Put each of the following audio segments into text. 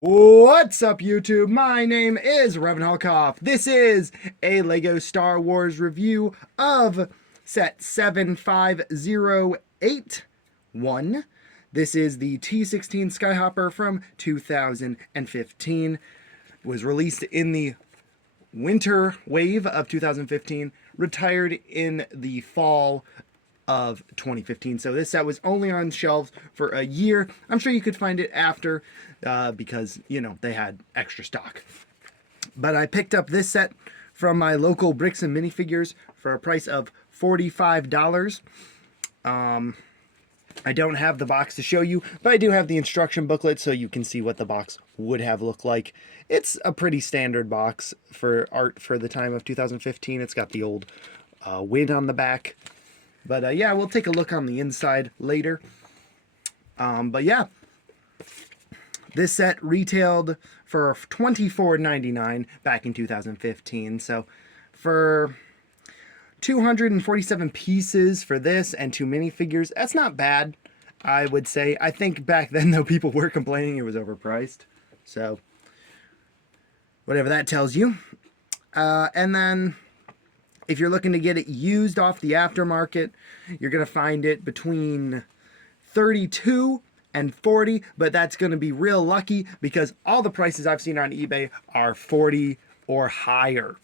What's up, YouTube? My name is Revan Halkoff. This is a LEGO Star Wars review of set 75081. This is the T-16 skyhopper from 2015. It was released in the winter wave of 2015, retired in the fall of 2015. So this set was only on shelves for a year. I'm sure you could find it after because, you know, they had extra stock. But I picked up this set from my local Bricks and Minifigures for a price of $45. I don't have the box to show you, but I do have the instruction booklet so you can see what the box would have looked like. It's a pretty standard box for art for the time of 2015. It's got the old win on the back. But yeah, we'll take a look on the inside later. But yeah, this set retailed for $24.99 back in 2015. So for 247 pieces for this and 2 minifigures, that's not bad, I would say. I think back then, though, people were complaining it was overpriced. So whatever that tells you. And then if you're looking to get it used off the aftermarket, you're going to find it between $32 and $40, but that's going to be real lucky because all the prices I've seen on eBay are $40 or higher.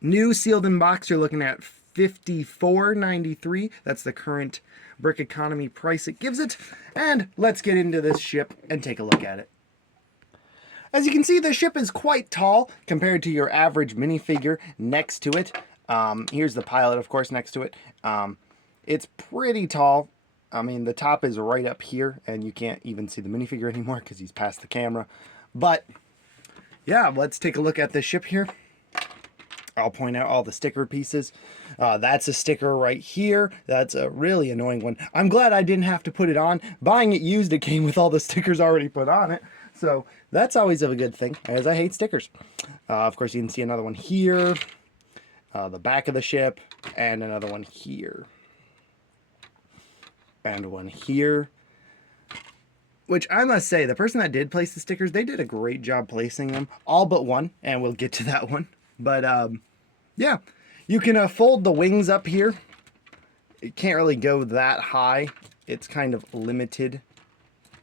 New sealed in box, you're looking at $54.93. That's the current brick economy price it gives it. And let's get into this ship and take a look at it. As you can see, the ship is quite tall compared to your average minifigure next to it. Here's the pilot, of course, next to it. It's pretty tall. I mean, the top is right up here, and you can't even see the minifigure anymore because he's past the camera. But, yeah, let's take a look at this ship here. I'll point out all the sticker pieces. That's a sticker right here. That's a really annoying one. I'm glad I didn't have to put it on. Buying it used, it came with all the stickers already put on it. So that's always a good thing, as I hate stickers. Of course, you can see another one here, the back of the ship, and another one here. And one here. Which I must say, the person that did place the stickers, they did a great job placing them. All but one, and we'll get to that one. But, yeah, you can fold the wings up here. It can't really go that high. It's kind of limited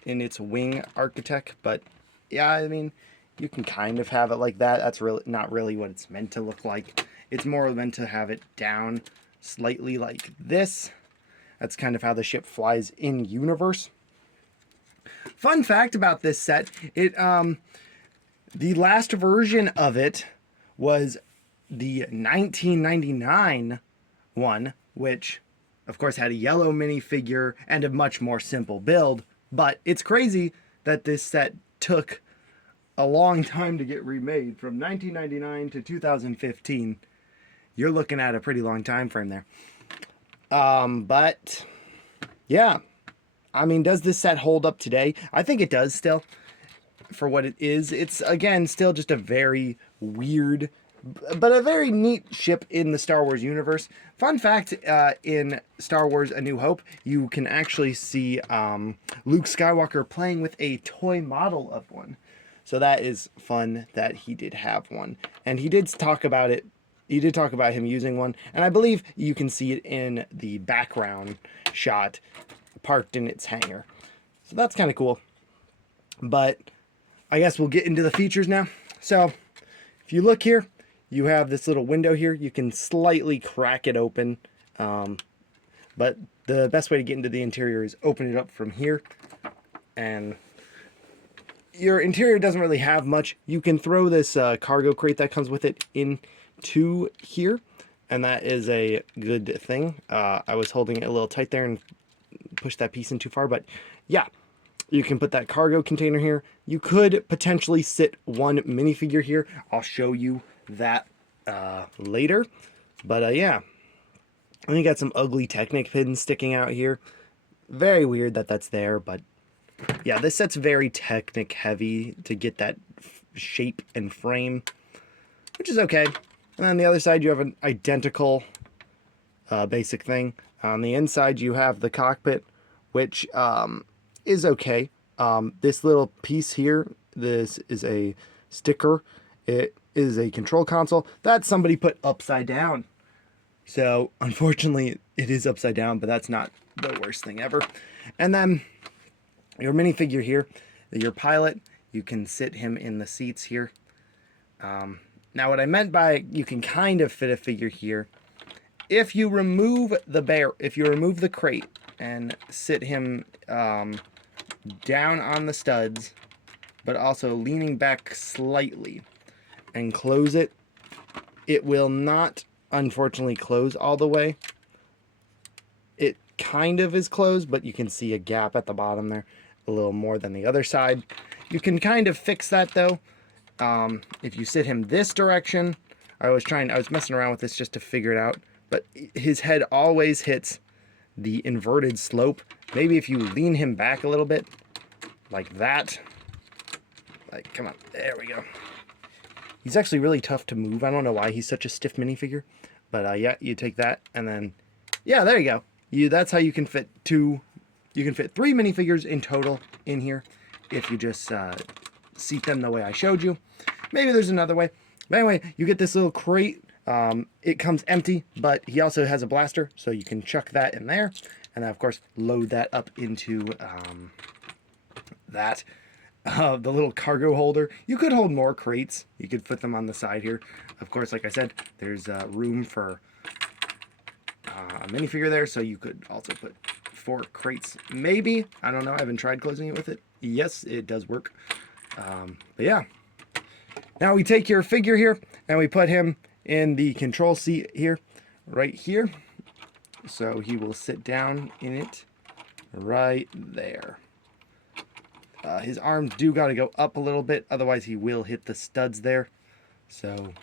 in its wing architect, but yeah, I mean, you can kind of have it like that. That's really not really what it's meant to look like. It's more meant to have it down slightly like this. That's kind of how the ship flies in universe. Fun fact about this set, the last version of it was the 1999 one, which of course had a yellow minifigure and a much more simple build. But it's crazy that this set took a long time to get remade. From 1999 to 2015. You're looking at a pretty long time frame there. But yeah, I mean, does this set hold up today? I think it does still. For what it is, it's again still just a very weird but a very neat ship in the Star Wars universe. Fun fact, in Star Wars A New Hope, you can actually see Luke Skywalker playing with a toy model of one. So that is fun that he did have one. And he did talk about it. He did talk about him using one. And I believe you can see it in the background shot parked in its hangar. So that's kind of cool. But I guess we'll get into the features now. So if you look here, you have this little window here. You can slightly crack it open. But the best way to get into the interior is open it up from here. And your interior doesn't really have much. You can throw this cargo crate that comes with it into here. And that is a good thing. I was holding it a little tight there and pushed that piece in too far. But yeah, you can put that cargo container here. You could potentially sit one minifigure here. I'll show you that later. But yeah, and you got some ugly Technic pins sticking out here. Very weird that that's there, but yeah, this set's very Technic heavy to get that shape and frame, which is okay. And on the other side, you have an identical basic thing. On the inside, you have the cockpit, which is okay. This little piece here, this is a sticker. It is a control console that somebody put upside down. So unfortunately it is upside down, but that's not the worst thing ever. And then your minifigure here, your pilot, you can sit him in the seats here. Now what I meant by you can kind of fit a figure here, if you remove the crate and sit him down on the studs, but also leaning back slightly and close it, it will not unfortunately close all the way. It kind of is closed, but you can see a gap at the bottom there, a little more than the other side. You can kind of fix that though. If you sit him this direction, I was messing around with this just to figure it out, but his head always hits the inverted slope. Maybe if you lean him back a little bit, like that, like, come on, there we go. He's actually really tough to move. I don't know why he's such a stiff minifigure, but yeah, you take that and then, yeah, there you go. That's how you can fit two. You can fit 3 minifigures in total in here if you just seat them the way I showed you. Maybe there's another way. But anyway, you get this little crate. It comes empty, but he also has a blaster, so you can chuck that in there. And then, of course, load that up into the little cargo holder. You could hold more crates. You could put them on the side here. Of course, like I said, there's room for a minifigure there, so you could also put 4 crates. Maybe. I don't know. I haven't tried closing it with it. Yes, it does work. But yeah. Now we take your figure here and we put him in the control seat here, right here. So he will sit down in it right there. His arms do got to go up a little bit, otherwise he will hit the studs there. So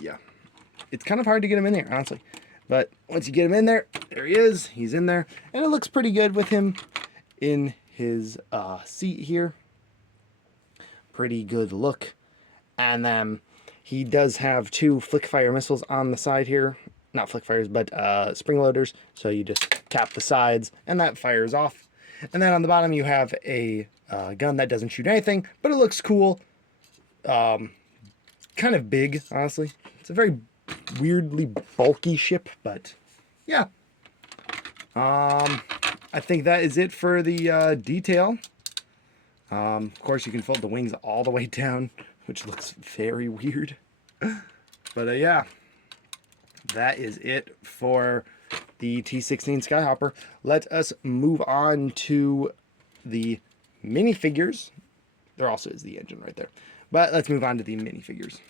yeah, it's kind of hard to get him in there, honestly. But once you get him in there, there he is. He's in there, and it looks pretty good with him in his seat here. Pretty good look. And then he does have 2 flick fire missiles on the side here. Not flick fires, but spring loaders. So you just tap the sides and that fires off. And then on the bottom you have a gun that doesn't shoot anything, but it looks cool. Kind of big, honestly. It's a very weirdly bulky ship, but yeah. I think that is it for the detail. Of course, you can fold the wings all the way down, which looks very weird. But yeah, that is it for the T-16 Skyhopper. Let us move on to the minifigures. There also is the engine right there. But let's move on to the minifigures.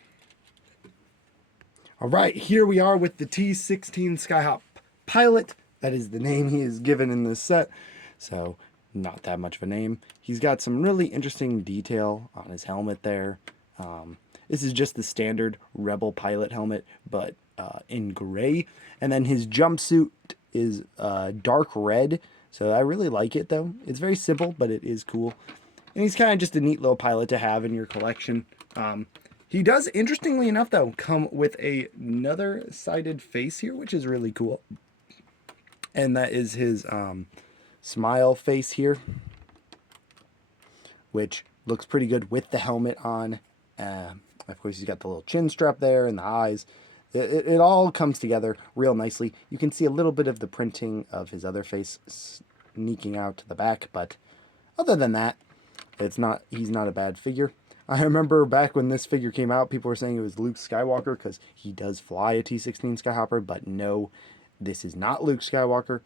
All right, here we are with the T-16 Skyhopper pilot. That is the name he is given in this set. So not that much of a name. He's got some really interesting detail on his helmet there. This is just the standard Rebel pilot helmet, but in gray. And then his jumpsuit is dark red. So I really like it, though. It's very simple, but it is cool. And he's kind of just a neat little pilot to have in your collection. He does, interestingly enough, though, come with another sided face here, which is really cool. And that is his smile face here, which looks pretty good with the helmet on. Of course, he's got the little chin strap there and the eyes. It all comes together real nicely. You can see a little bit of the printing of his other face sneaking out to the back, but other than that, he's not a bad figure. I remember back when this figure came out, people were saying it was Luke Skywalker because he does fly a T-16 Skyhopper, but no, this is not Luke Skywalker.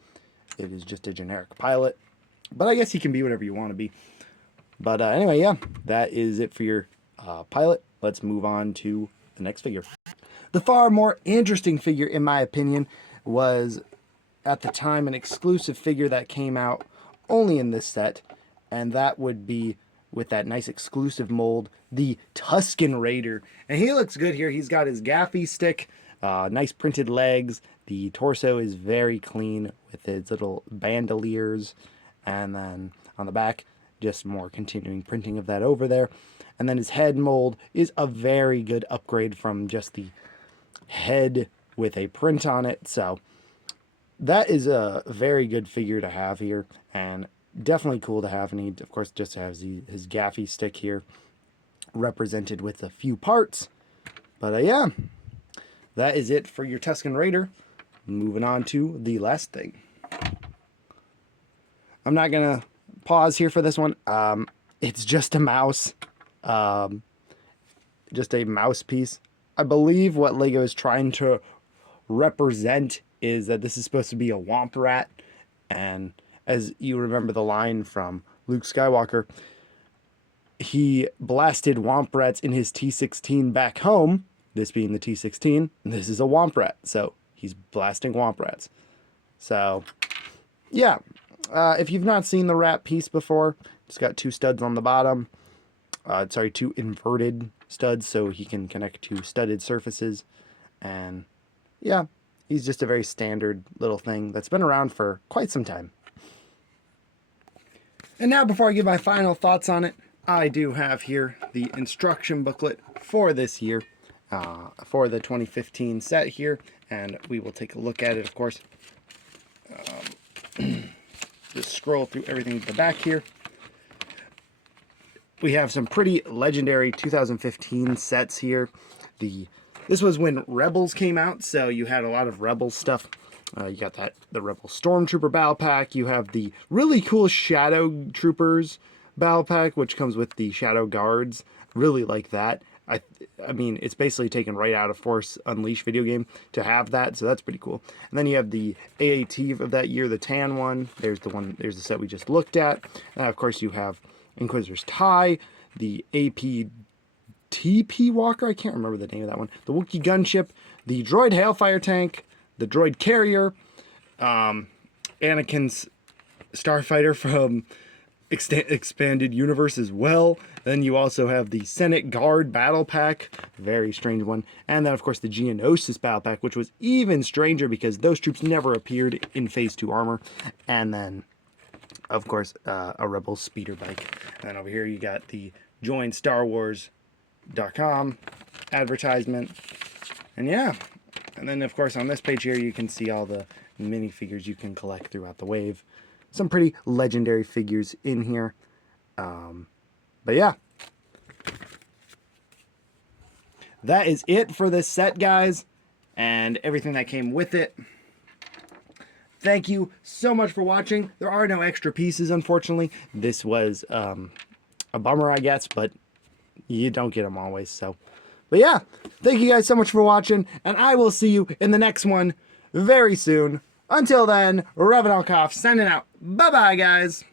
It is just a generic pilot, but I guess he can be whatever you want to be. But anyway, yeah, that is it for your pilot. Let's move on to the next figure. The far more interesting figure, in my opinion, was at the time an exclusive figure that came out only in this set, and that would be with that nice exclusive mold, the Tusken Raider. And he looks good here. He's got his gaffy stick, nice printed legs. The torso is very clean with its little bandoliers, and then on the back, just more continuing printing of that over there. And then his head mold is a very good upgrade from just the head with a print on it. So that is a very good figure to have here. And definitely cool to have. And he, of course, just has his gaffy stick here, represented with a few parts. But yeah, that is it for your Tusken Raider. Moving on to the last thing. I'm not gonna pause here for this one. It's just a mouse, just a mouse piece. I believe what Lego is trying to represent is that this is supposed to be a Womp Rat, and as you remember the line from Luke Skywalker, he blasted Womp Rats in his T-16 back home. This being the T-16, this is a Womp Rat, so he's blasting Womp Rats. So, yeah. If you've not seen the rat piece before, it's got two studs on the bottom. Two inverted studs so he can connect to studded surfaces. And yeah, he's just a very standard little thing that's been around for quite some time. And now, before I give my final thoughts on it, I do have here the instruction booklet for this year, for the 2015 set here, and we will take a look at it, of course. Just scroll through everything at the back here. We have some pretty legendary 2015 sets here. This was when Rebels came out, so you had a lot of Rebels stuff. You got the Rebel Stormtrooper battle pack. You have the really cool Shadow Troopers battle pack, which comes with the Shadow Guards. Really like that. I mean, it's basically taken right out of Force Unleashed video game to have that, so that's pretty cool. And then you have the AAT of that year, the tan one. There's the set we just looked at. And of course, you have Inquisitor's Tie, the APTP Walker, I can't remember the name of that one, the Wookiee Gunship, the Droid Hailfire Tank, the Droid Carrier, Anakin's Starfighter from Expanded Universe as well. Then you also have the Senate Guard Battle Pack, very strange one. And then, of course, the Geonosis Battle Pack, which was even stranger because those troops never appeared in Phase 2 armor. And then, of course, a Rebel speeder bike. And then over here you got the Join StarWars.com advertisement. And yeah. And then, of course, on this page here, you can see all the minifigures you can collect throughout the wave. Some pretty legendary figures in here. But yeah. That is it for this set, guys. And everything that came with it. Thank you so much for watching. There are no extra pieces, unfortunately. This was a bummer, I guess, but you don't get them always, so. But yeah, thank you guys so much for watching, and I will see you in the next one very soon. Until then, Revan Alkoff signing out. Bye-bye, guys.